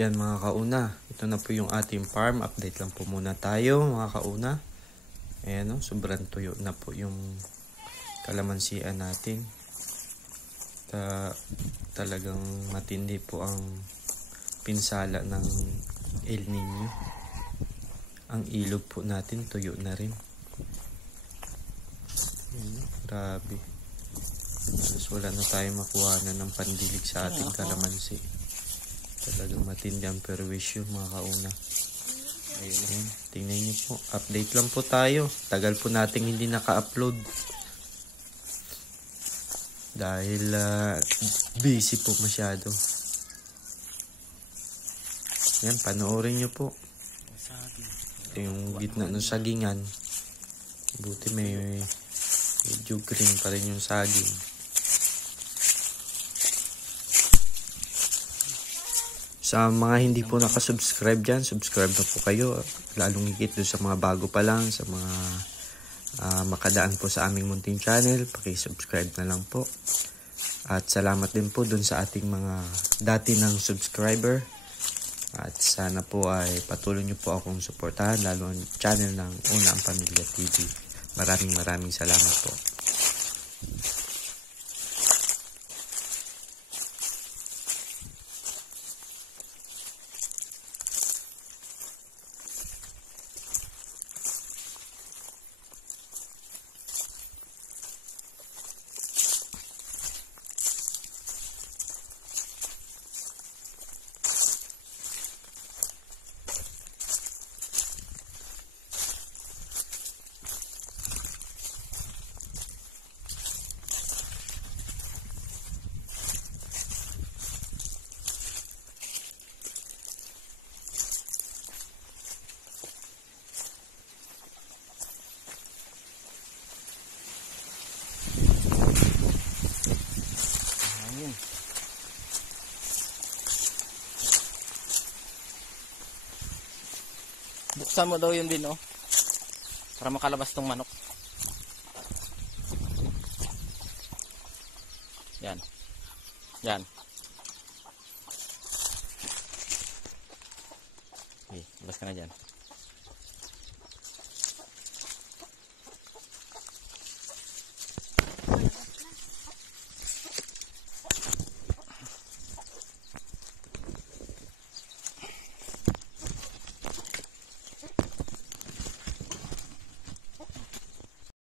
Yan mga kauna, ito na po yung ating farm. Update lang po muna tayo mga kauna. Ayan o, sobrang tuyo na po yung kalamansian natin. Talagang matindi po ang pinsala ng El Nino. Ang ilog po natin tuyo na rin. Ayan, grabe. Tapos wala na tayong makuha na ng pandilig sa ating kalamansi. Talagang matindi ang perwisyo mga kauna. Ayun, tingnan nyo po. Update lang po tayo. Tagal po nating hindi naka-upload. Dahil busy po masyado. Yan, panoorin nyo po. Ito yung gitna ng sagingan. Buti medyo green pa rin yung saging. Sa mga hindi po nakasubscribe dyan, subscribe na po kayo. Lalong higit doon sa mga bago pa lang, sa mga makadaan po sa aming munting channel, paki-subscribe na lang po. At salamat din po doon sa ating mga dati ng subscriber. At sana po ay patuloy nyo po akong suportahan, lalo ang channel ng Una ang Pamilya TV. Maraming salamat po. Buksan mo daw yun din, oh. Para makalabas tong manok. Yan. Yan. Okay, labas ka na dyan.